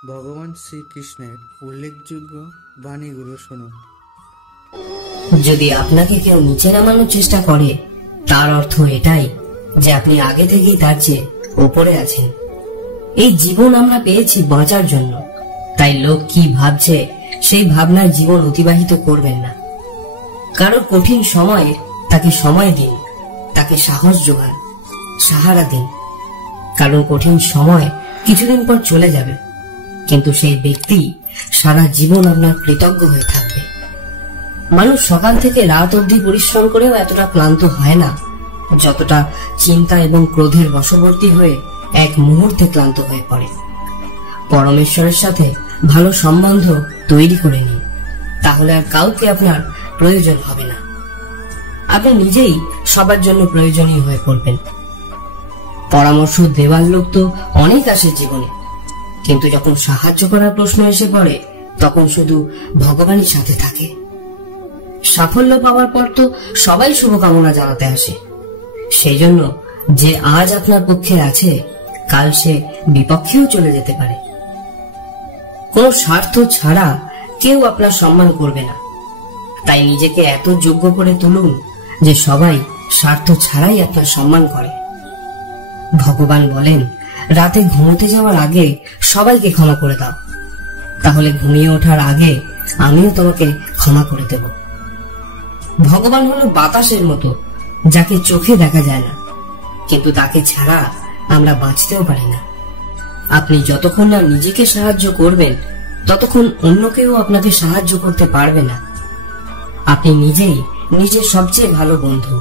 ভগবান শ্রীকৃষ্ণের উল্লেখযোগ্য বাণীগুলো শুনুন। যদি আপনাকে কেউ নিচে নামানোর চেষ্টা করে, তার অর্থ এটাই যে আপনি আগে থেকেই তার চেয়ে উপরে আছেন। এই জীবন আমরা পেয়েছি বাঁচার জন্য, তাই লোক কি ভাবছে সেই ভাবনার জীবন অতিবাহিত করবেন না। কারো কঠিন সময়ে তাকে সময় দিন, তাকে সাহস যোগান, সাহারা দিন। কারণ কঠিন সময় কিছুদিন পর চলে যাবে, কিন্তু সেই ব্যক্তি সারা জীবন আপনার কৃতজ্ঞ হয়ে থাকবে। মানুষ সকাল থেকে রাত অবধি পরিশ্রম করেও এতটা ক্লান্ত হয় না যতটা চিন্তা এবং ক্রোধের বশবর্তী হয়ে এক মুহূর্তে ক্লান্ত হয়ে পড়ে। পরমেশ্বরের সাথে ভালো সম্বন্ধ তৈরি করে নিন, তাহলে আর কাউকে আপনার প্রয়োজন হবে না। আপনি নিজেই সবার জন্য প্রয়োজনীয় হয়ে পড়বেন। পরামর্শ দেওয়ার লোক তো অনেক আসে জীবনে, কিন্তু যখন সাহায্য করার প্রশ্ন এসে পড়ে তখন শুধু ভগবানই সাথে থাকে। সাফল্য পাওয়ার পর তো সবাই শুভকামনা জানাতে আসে। সেই জন্য যে আজ আপনার পক্ষে আছে, কাল সে বিপক্ষেও চলে যেতে পারে। কোন স্বার্থ ছাড়া কেউ আপনার সম্মান করবে না, তাই নিজেকে এত যোগ্য করে তুলুন যে সবাই স্বার্থ ছাড়াই আপনার সম্মান করে। ভগবান বলেন, রাতে ঘুমোতে যাওয়ার আগে সবাইকে ক্ষমা করে দাও, তাহলে ঘুমিয়ে ওঠার আগে আমিও তোমাকে ক্ষমা করে দেব। ভগবান হলো বাতাসের মতো, যাকে চোখে দেখা যায় না, কিন্তু তাকে ছাড়া আমরা বাঁচতেও পারি না। আপনি যতক্ষণ না নিজেকে সাহায্য করবেন, ততক্ষণ অন্য কেউ আপনাকে সাহায্য করতে পারবে না। আপনি নিজেই নিজের সবচেয়ে ভালো বন্ধু,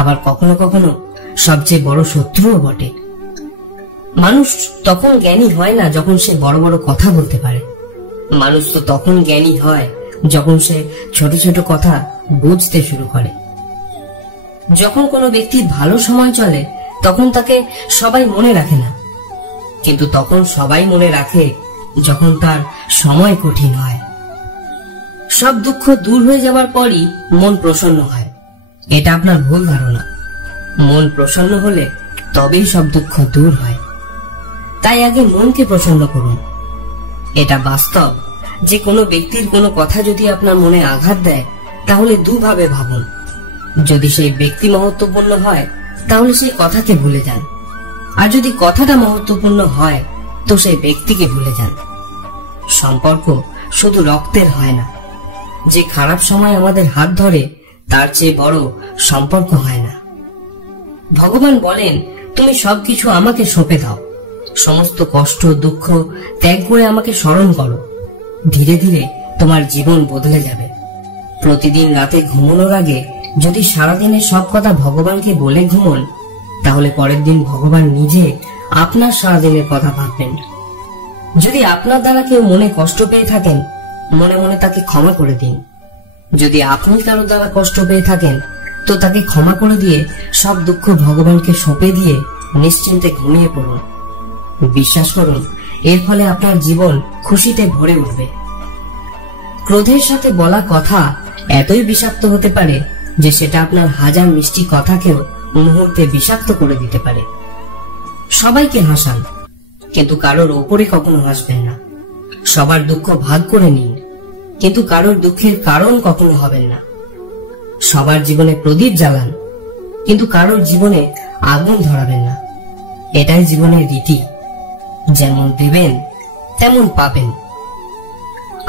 আবার কখনো কখনো সবচেয়ে বড় শত্রুও বটে। মানুষ তখন জ্ঞানী হয় না যখন সে বড় বড় কথা বলতে পারে। মানুষ তো তখন জ্ঞানী হয় যখন সে ছোট ছোট কথা বুঝতে শুরু করে। যখন কোনো ব্যক্তির ভালো সময় চলে তখন তাকে সবাই মনে রাখে না, কিন্তু তখন সবাই মনে রাখে যখন তার সময় কঠিন হয়। সব দুঃখ দূর হয়ে যাওয়ার পরই মন প্রসন্ন হয়, এটা আপনার ভুল ধারণা। মন প্রসন্ন হলে তবেই সব দুঃখ দূর হয়। তাই আগে মনকে প্রসন্ন করুন। এটা বাস্তব যে কোনো ব্যক্তির কোনো কথা যদি আপনার মনে আঘাত দেয়, তাহলে দুভাবে ভাবুন। যদি সেই ব্যক্তি মহত্বপূর্ণ হয় তাহলে সেই কথাকে ভুলে যান, আর যদি কথাটা মহত্বপূর্ণ হয় তো সেই ব্যক্তিকে ভুলে যান। সম্পর্ক শুধু রক্তের হয় না। যে খারাপ সময় আমাদের হাত ধরে তার চেয়ে বড় সম্পর্ক হয় না। ভগবান বলেন, তুমি সবকিছু আমাকে সঁপে দাও, সমস্ত কষ্ট দুঃখ ত্যাগ করে আমাকে স্মরণ করো। ধীরে ধীরে তোমার জীবন বদলে যাবে। প্রতিদিন রাতে ঘুমানোর আগে যদি সারাদিনের সব কথা ভগবানকে বলে ঘুমন, তাহলে পরের দিন ভগবান নিজে আপনার সারাদিনের কথা ভাববেন। যদি আপনার দ্বারা কেউ মনে কষ্ট পেয়ে থাকেন, মনে মনে তাকে ক্ষমা করে দিন। যদি আপনি কারো দ্বারা কষ্ট পেয়ে থাকেন, তো তাকে ক্ষমা করে দিয়ে সব দুঃখ ভগবানকে সঁপে দিয়ে নিশ্চিন্তে ঘুমিয়ে পড়ুন। বিশ্বাস করুন, এর ফলে আপনার জীবন খুশিতে ভরে উঠবে। ক্রোধের সাথে বলা কথা এতই বিষাক্ত হতে পারে যে সেটা আপনার হাজার মিষ্টি কথাকেও মুহূর্তে বিষাক্ত করে দিতে পারে। সবাইকে হাসান, কিন্তু কারোর ওপরে কখনো হাসবেন না। সবার দুঃখ ভাগ করে নিন, কিন্তু কারোর দুঃখের কারণ কখনো হবেন না। সবার জীবনে প্রদীপ জ্বালান, কিন্তু কারোর জীবনে আগুন ধরাবেন না। এটাই জীবনের রীতি। যেমন দেবেন তেমন পাবেন।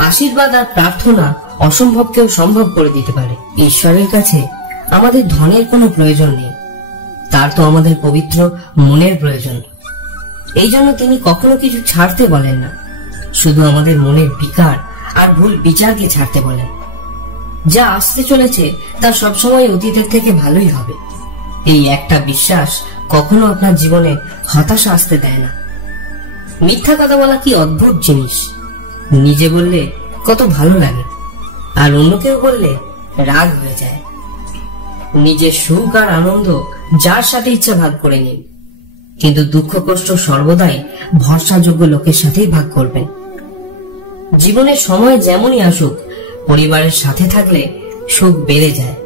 আশীর্বাদ আর প্রার্থনা অসম্ভবকেও সম্ভব করে দিতে পারে। ঈশ্বরের কাছে আমাদের ধনের কোনো প্রয়োজন নেই, তার তো আমাদের পবিত্র মনের প্রয়োজন। এই জন্য তিনি কখনো কিছু ছাড়তে বলেন না, শুধু আমাদের মনের বিকার আর ভুল বিচারকে ছাড়তে বলেন। যা আসতে চলেছে তা সবসময় অতীতের থেকে ভালোই হবে। এই একটা বিশ্বাস কখনো আপনার জীবনে হতাশা আসতে দেয় না। মিথ্যা কথা বলা কি অদ্ভুত জিনিস। নিজে বললে কত ভালো লাগে, আর অন্য কেউ বললে রাগ হয়ে যায়। নিজের সুখ আর আনন্দ যার সাথে ইচ্ছা ভাগ করে নিন, কিন্তু দুঃখ কষ্ট সর্বদাই ভরসাযোগ্য লোকের সাথেই ভাগ করবেন। জীবনের সময় যেমনই আসুক, পরিবারের সাথে থাকলে সুখ বেড়ে যায়,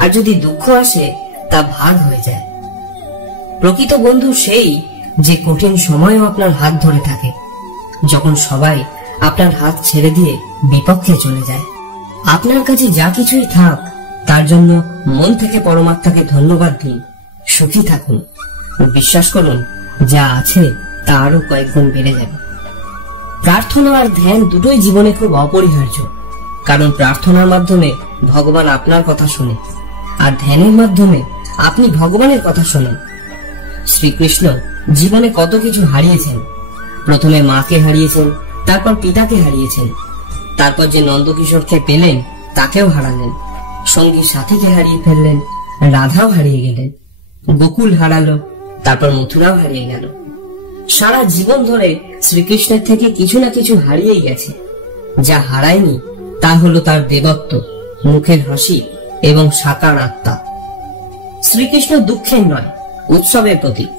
আর যদি দুঃখ আসে তা ভাগ হয়ে যায়। প্রকৃত বন্ধু সেই যে কঠিন সময়েও আপনার হাত ধরে থাকে, যখন সবাই আপনার হাত ছেড়ে দিয়ে বিপক্ষে চলে যায়। আপনার কাছে যা কিছুই থাক তার জন্য মন থেকে পরমাত্মাকে ধন্যবাদ দিন। সুখী থাকুন, বিশ্বাস করুন যা আছে তা আরো কয়েক গুণ বেড়ে যাবে। প্রার্থনা আর ধ্যান দুটোই জীবনে খুব অপরিহার্য, কারণ প্রার্থনার মাধ্যমে ভগবান আপনার কথা শোনে, আর ধ্যানের মাধ্যমে আপনি ভগবানের কথা শোনেন। শ্রীকৃষ্ণ জীবনে কত কিছু হারিয়েছেন। প্রথমে মাকে হারিয়েছেন, তারপর পিতাকে হারিয়েছেন, তারপর যে নন্দকিশোরকে পেলেন তাকেও হারালেন, সঙ্গী সাথীকে হারিয়ে ফেললেন, রাধাও হারিয়ে গেলেন, গোকুল হারালো, তারপর মথুরাও হারিয়ে গেল। সারা জীবন ধরে শ্রীকৃষ্ণের থেকে কিছু না কিছু হারিয়েই গেছে। যা হারায়নি তা হলো তার দেবত্ব, মুখের হাসি এবং সাকার আত্মা। শ্রীকৃষ্ণ দুঃখের নয়, উৎসবের প্রতীক।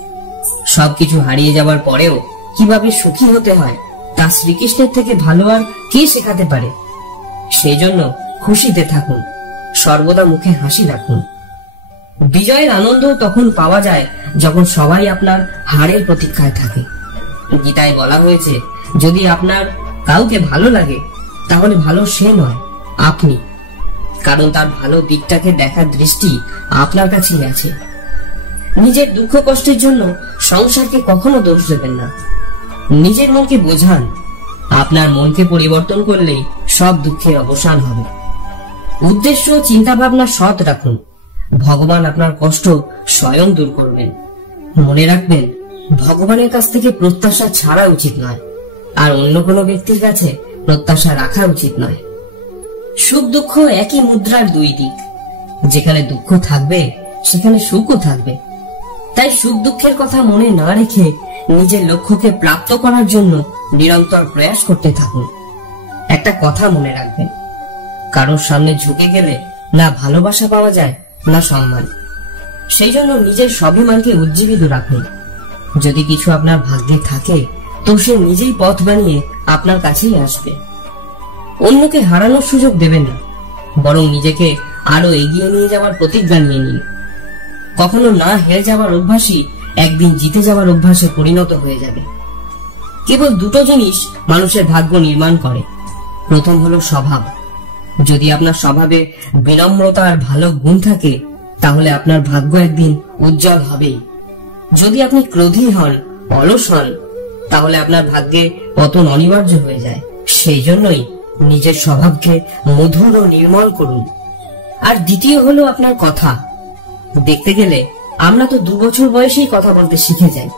সবকিছু হারিয়ে যাবার পরেও কিভাবে সুখী হতে হয় তা শ্রীকৃষ্ণের থেকে ভালো আর কে শেখাতে পারে। সেই জন্য খুশিতে থাকুন, সর্বদা মুখে হাসি রাখুন। বিজয়ের আনন্দ তখন পাওয়া যায় যখন সবাই আপনার হারের প্রতীক্ষায় থাকে। গীতায় বলা হয়েছে, যদি আপনার কাউকে ভালো লাগে তাহলে ভালো সে নয়, আপনি, কারণ তার ভালো দিকটাকে দেখার দৃষ্টি আপনার কাছেই আছে। নিজের দুঃখ কষ্টের জন্য সংসারকে কখনো দোষ দেবেন না। নিজের মনকে বোঝান, আপনার মনকে পরিবর্তন করলেই সব দুঃখের অবসান হবে। উদ্দেশ্য চিন্তা ভাবনা সৎ রাখুন, ভগবান আপনার কষ্ট স্বয়ং দূর করবেন। মনে রাখবেন, ভগবানের কাছ থেকে প্রত্যাশা ছাড়া উচিত নয়, আর অন্য কোনো ব্যক্তির কাছে প্রত্যাশা রাখা উচিত নয়। সুখ দুঃখ একই মুদ্রার দুই দিক। যেখানে দুঃখ থাকবে সেখানে সুখও থাকবে। তাই সুখ দুঃখের কথা মনে না রেখে নিজের লক্ষ্যকে প্রাপ্ত করার জন্য নিরন্তর প্রয়াস করতে থাকুন। একটা কথা মনে রাখবেন, কারোর সামনে ঝুঁকে গেলে না ভালোবাসা পাওয়া যায় না সম্মান। সেই জন্য নিজের স্বাভিমানকে উজ্জীবিত রাখুন। যদি কিছু আপনার ভাগ্যে থাকে তো সে নিজেই পথ বানিয়ে আপনার কাছেই আসবে। অন্যকে হারানোর সুযোগ দেবেন না, বরং নিজেকে আরো এগিয়ে নিয়ে যাওয়ার প্রতিজ্ঞা নিয়ে নিন। কখনো না হেরে যাওয়ার অভ্যাসই একদিন জিতে যাওয়ার অভ্যাসে পরিণত হয়ে যাবে। কেবল দুটো জিনিস মানুষের ভাগ্য নির্মাণ করে। প্রথম হলো স্বভাব। যদি আপনার স্বভাবে বিনম্রতা আর ভালো গুণ থাকে তাহলে আপনার ভাগ্য একদিন উজ্জ্বল হবেই। যদি আপনি ক্রোধী হন, অলস হন, তাহলে আপনার ভাগ্যে পতন অনিবার্য হয়ে যায়। সেই জন্যই নিজের স্বভাবকে মধুর ও নির্মল করুন। আর দ্বিতীয় হলো আপনার কথা। দেখতে গেলে আমরা তো 2 বছর বয়সেই কথা বলতে শিখে যাই,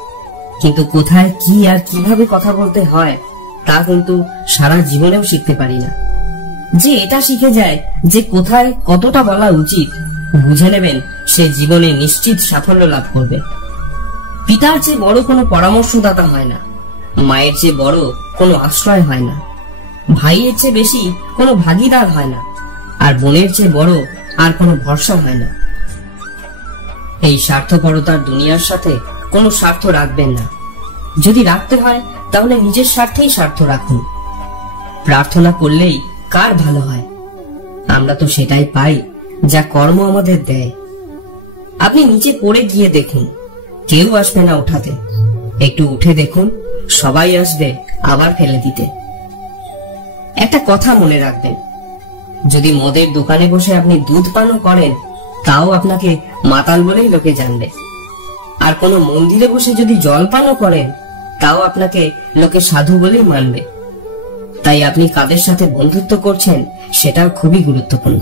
কিন্তু কোথায় কি আর কিভাবে কথা বলতে হয় তা কিন্তু সারা জীবনেও শিখতে পারি না। যে এটা শিখে যায় যে কোথায় কতটা বলা উচিত, বুঝে নেবেন সে জীবনে নিশ্চিত সাফল্য লাভ করবে। পিতার চেয়ে বড় কোনো পরামর্শদাতা হয় না, মায়ের চেয়ে বড় কোনো আশ্রয় হয় না, ভাইয়ের চেয়ে বেশি কোনো ভাগিদার হয় না, আর বোনের চেয়ে বড় আর কোনো ভরসা হয় না। এই স্বার্থপরতার দুনিয়ার সাথে কোনো স্বার্থ রাখবেন না। যদি রাখতে হয় তাহলে নিজের স্বার্থেই স্বার্থ রাখুন। প্রার্থনা করলেই কার ভালো হয়? আমরা তো সেটাই পাই যা কর্ম আমাদের দেয়। আপনি নিচে পড়ে গিয়ে দেখুন, কেউ আসবে না উঠাতে। একটু উঠে দেখুন, সবাই আসবে আবার ফেলে দিতে। একটা কথা মনে রাখবেন, যদি মদের দোকানে বসে আপনি দুধ পানও করেন তাও আপনাকে মাতাল বলেই লোকে জানবে, আর কোনো মন্দিরে বসে যদি জল পানও করেন তাও আপনাকে লোকে সাধু বলেই মানবে। তাই আপনি কাদের সাথে বন্ধুত্ব করছেন সেটাও খুবই গুরুত্বপূর্ণ।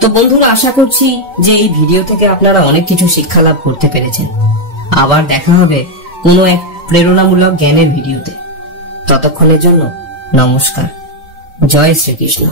তো বন্ধুরা, আশা করছি যে এই ভিডিও থেকে আপনারা অনেক কিছু শিক্ষা লাভ করতে পেরেছেন। আবার দেখা হবে কোনো এক প্রেরণামূলক জ্ঞানের ভিডিওতে। ততক্ষণের জন্য নমস্কার। জয় শ্রীকৃষ্ণ।